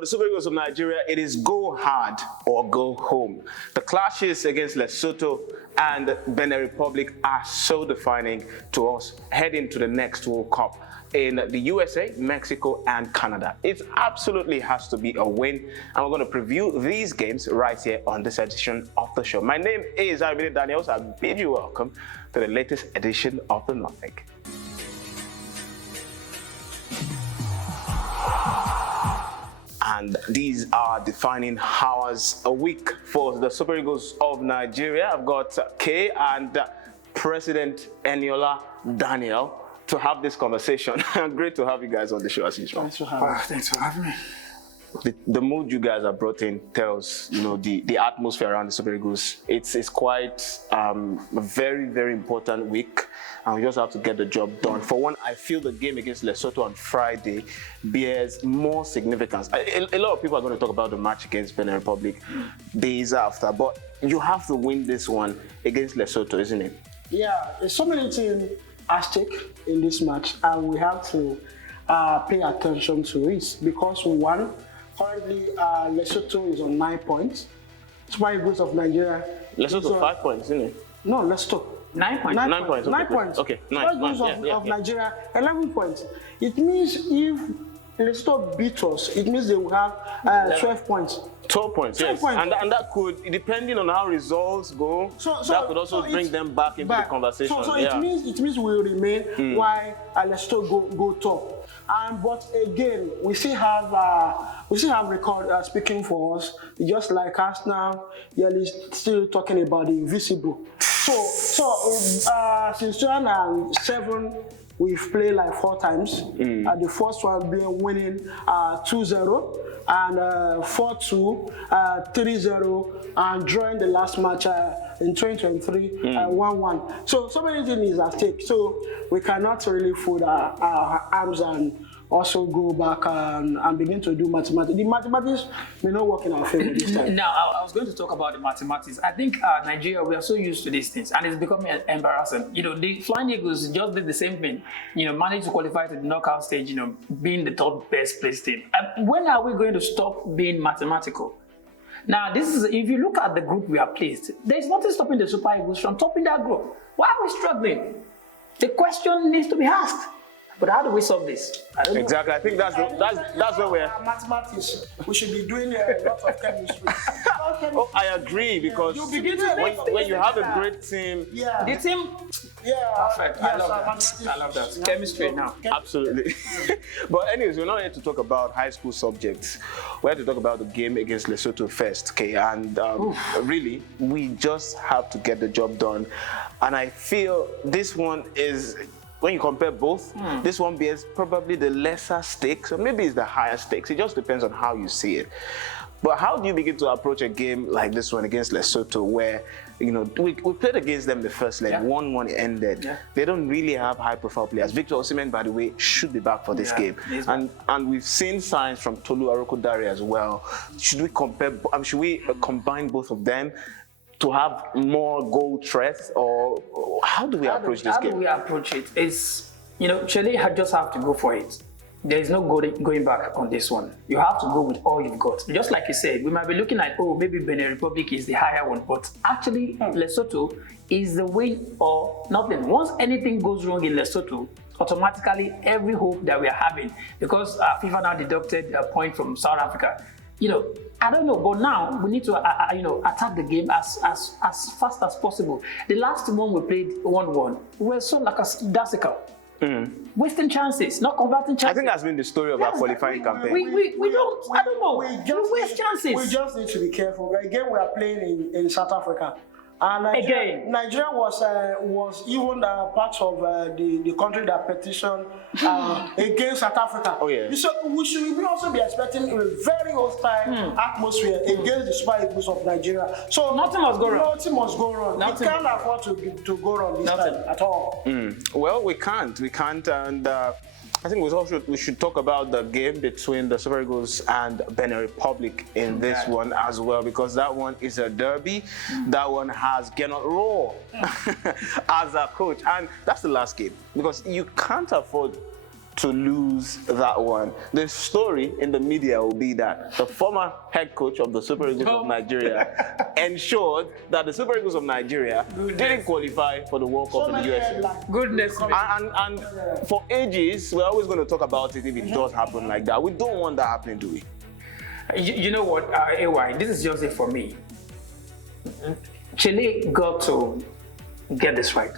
For the Super Eagles of Nigeria, it is go hard or go home. The clashes against Lesotho and Benin Republic are so defining to us heading to the next World Cup in the USA, Mexico, and Canada. It absolutely has to be a win, and we're going to preview these games right here on this edition of the show. My name is Ayomide Daniels. I bid you welcome to the latest edition of the Nutmeg. And these are defining hours a week for the Super Eagles of Nigeria. I've got Kay and President Eniola Daniel to have this conversation. Great to have you guys on the show as usual. Thanks for having me. The mood you guys are brought in tells, the atmosphere around the Super Eagles. It's quite a very, very important week, and we just have to get the job done. For one, I feel the game against Lesotho on Friday bears more significance. A lot of people are going to talk about the match against Benin Republic days after, but you have to win this one against Lesotho, isn't it? Yeah, there's so many things at stake in this match, and we have to pay attention to it because one, currently, Lesotho is on 9 points. Super Eagles of Nigeria. Lesotho 5 points, isn't it? No, Lesotho. 9 points. 9 points. Okay. 9 points. Okay. Super Eagles of Nigeria, 11 points. It means if Lesotho beat us, it means they will have 12 points. 12 points, 12 yes. points. And that could, depending on how results go, that could also bring them back into the conversation. So it means we will remain while Lesotho go top. But again, we still have record speaking for us. Just like us now, you're still talking about the invisible. So since 2007, we've played like 4 times. The first one being winning 2-0 and 4-2, 3-0, and drawing the last match in 2023 1-1. So many things are at stake. So we cannot really fold our arms and also go back and begin to do mathematics. The mathematics may not work in our favor this time. Now, I was going to talk about the mathematics. I think Nigeria, we are so used to these things, and it's becoming embarrassing. The Flying Eagles just did the same thing. Managed to qualify to the knockout stage, being the top best placed team. When are we going to stop being mathematical? Now, if you look at the group we are placed, there's nothing stopping the Super Eagles from topping that group. Why are we struggling? The question needs to be asked. But how do we solve this? Exactly. I think that's where we're. Mathematics. We should be doing a lot of chemistry. Oh, I agree, because when you have a great team, the team. Perfect. I love that. Chemistry now. Absolutely. But anyways, we're not here to talk about high school subjects. We're here to talk about the game against Lesotho first, okay? And really, we just have to get the job done. And I feel this one is, when you compare both, this one bears probably the lesser stakes, or maybe it's the higher stakes. It just depends on how you see it. But how do you begin to approach a game like this one against Lesotho, where we played against them the first leg, 1-1 ended. They don't really have high-profile players. Victor Osimhen, by the way, should be back for this game, and we've seen signs from Tolu Arokodare as well. Should we combine both of them to have more goal threats, or how do we approach this game? How do we approach it? It's, Chile just have to go for it. There is no going back on this one. You have to go with all you've got. Just like you said, we might be looking at, maybe Benin Republic is the higher one, but actually Lesotho is the win or nothing. Once anything goes wrong in Lesotho, automatically every hope that we are having, because FIFA now deducted a point from South Africa. I don't know, but now we need to, attack the game as fast as possible. The last one we played 1-1, we were so lackadaisical. Wasting chances, not converting chances. I think that's been the story of our qualifying campaign. We don't, I don't know, we waste chances. We just need to be careful. Again, we are playing in South Africa. And Nigeria was even part of the country that petitioned against South Africa. Oh, yeah. So we should also be expecting a very hostile atmosphere against the Super Eagles of Nigeria. So nothing must go wrong. Nothing must go wrong. We can't afford to go wrong this time at all. Well, we can't, and I think we should talk about the game between the Super Eagles and Benin Republic in this one as well, because that one is a derby. That one has Gernot Rohr as a coach, and that's the last game, because you can't afford to lose that one. The story in the media will be that the former head coach of the Super Eagles of Nigeria ensured that the Super Eagles of Nigeria didn't qualify for the World Cup in the USA. Goodness me. And for ages, we're always going to talk about it if it does happen like that. We don't want that happening, do we? You know what, AY, this is just it for me. Chile got to get this right.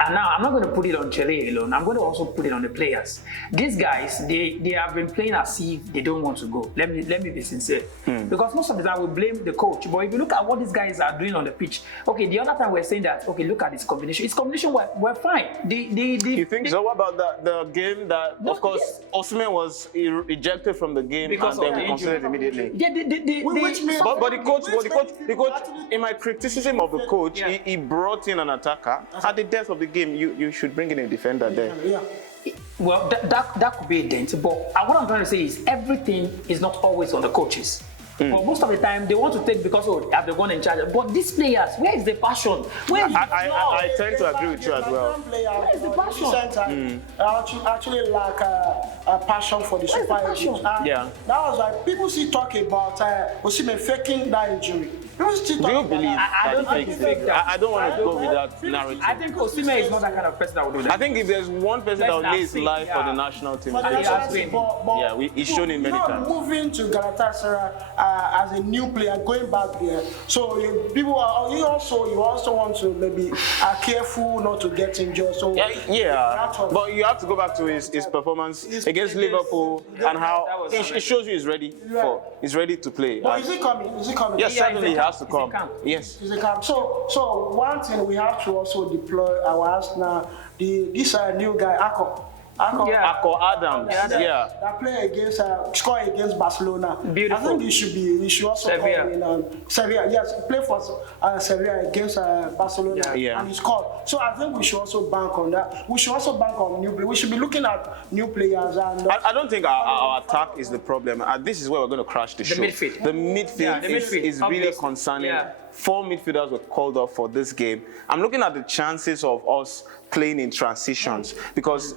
And now I'm not going to put it on Chile alone. I'm going to also put it on the players. These guys, they have been playing as if they don't want to go. Let me be sincere. Because most of the time we blame the coach. But if you look at what these guys are doing on the pitch, okay, the other time we're saying that, okay, look at this combination. Its combination we're fine. You think so? What about the game that, of course, Osimhen was ejected from the game because and then we considered immediately? Yeah, But the coach, in my criticism of the coach, he brought in an attacker. At the death of the game, you should bring in a defender there. Yeah. Well, that could be a dent, but what I'm trying to say is everything is not always on the coaches. But most of the time, they want to take because have they gone in charge. But these players, where is the passion? Where is the I tend to agree with you as well. Where is the passion? Actually lack a passion for the Super Eagles. Yeah. That was like people still talk about Osimhen faking that injury. People still Do talk you about believe that. I don't that think he it's faked fake it? that. I don't want to go with that narrative. I think Osimhen is not that kind of person that would do that. I think if there's one person that will lay his life for the national team, But it's that's Osimhen. but He's shown it many times. Moving to Galatasaray as a new player, going back there, so you also want to maybe careful not to get injured. So but you have to go back to his performance against Liverpool and how it shows you he's ready to play. But is he coming? Is he coming? Yes, certainly he has to come. Yes. He's a camp. So one thing we have to also deploy our Arsenal. This new guy Ako Adams. That play against score against Barcelona. Beautiful. I think he should also Sevilla. come in Sevilla. Yes, play for Sevilla against Barcelona and he scored. So I think we should also bank on that. We should also bank on new players. We should be looking at new players and I don't think our attack is the problem. This is where we're going to crash the show. Midfield. The midfield is really concerning. Yeah. 4 midfielders were called up for this game. I'm looking at the chances of us playing in transitions because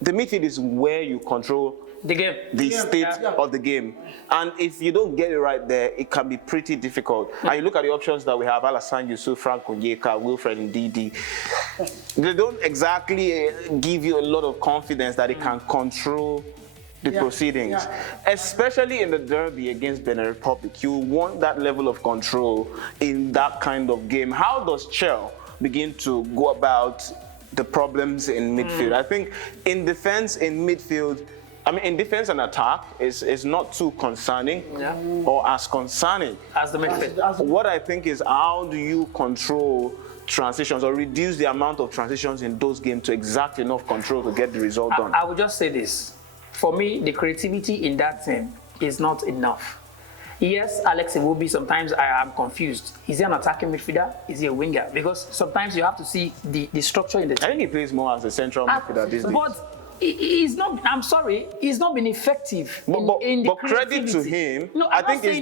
the midfield is where you control the game, the state of the game. And if you don't get it right there, it can be pretty difficult. And you look at the options that we have, Alassane Yusuf, Frank Onyeka, Wilfred Ndidi. They don't exactly give you a lot of confidence that they can control the proceedings. Especially in the derby against Benin Republic. You want that level of control in that kind of game. How does Chel begin to go about the problems in midfield? I think in defense, in midfield, in defense and attack is not too concerning or as concerning as the midfield. What I think is how do you control transitions or reduce the amount of transitions in those games to exact enough control to get the result done? I would just say this. For me, the creativity in that team is not enough. Yes, Alex Iwobi, sometimes I am confused. Is he an attacking midfielder? Is he a winger? Because sometimes you have to see the structure in the team. I think he plays more as a central midfielder these days. But he's not, I'm sorry, he's not been effective in the But credit to him, no, I think he's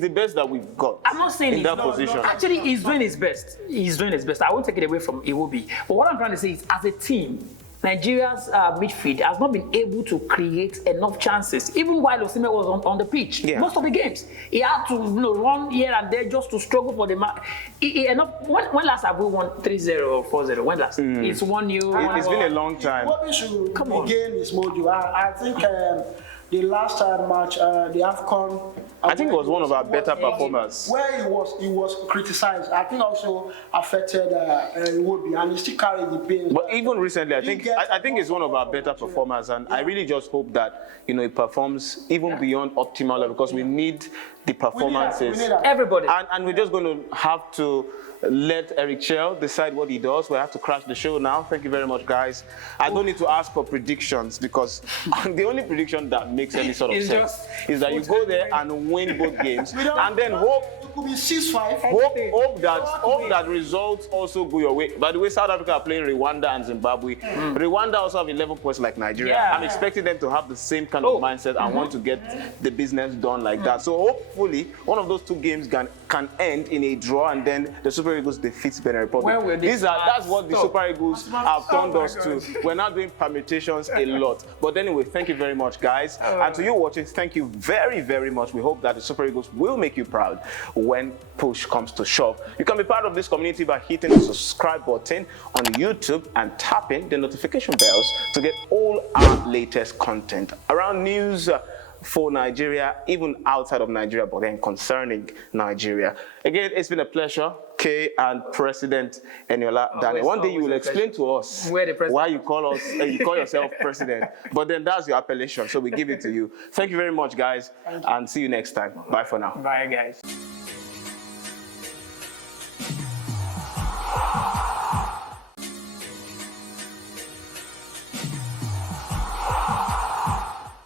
the best that we've got. I'm not saying in that position. Actually, he's doing his best. He's doing his best. I won't take it away from Iwobi. But what I'm trying to say is, as a team, Nigeria's midfield has not been able to create enough chances, even while Osimhen was on the pitch. Most of the games, he had to run here and there just to struggle for the match. When last have we won 3-0 or 4-0? When last? It's 1-0. It's been a long time. What we should regain is mojo. I think the last match, the AFCON, I think it was one of our better performers. Where he was criticized, I think also affected Iwobi, and he still carried the pain. But even recently, I think it's one of our better performers, and I really just hope that it performs even beyond optimal level because we need the performances. We need that. Everybody. And we're just going to have to let Eric Chel decide what he does. We have to crash the show now. Thank you very much, guys. I don't need to ask for predictions because the only prediction that makes any sort of It's sense. just Is that you go there and win both games, and then It could be 6-5. hope that results also go your way. By the way, South Africa are playing Rwanda and Zimbabwe. Rwanda also have 11 points like Nigeria. Yeah. I'm expecting them to have the same kind of mindset and want to get the business done like that. So hopefully, one of those two games can end in a draw, and then the Super Eagles defeats Benin Republic. That's what the Super Eagles have turned us to. We're now doing permutations a lot. But anyway, thank you very much, guys. And to you watching, thank you very, very much. We hope that the Super Eagles will make you proud when push comes to shove. You can be part of this community by hitting the subscribe button on YouTube and tapping the notification bells to get all our latest content around news for Nigeria, even outside of Nigeria, but then concerning Nigeria. Again, it's been a pleasure, Kay and President Eniola Daniel. One day you will explain to us why you call yourself president, but then that's your appellation, so we give it to you. Thank you very much, guys, and see you next time. Bye for now. Bye, guys.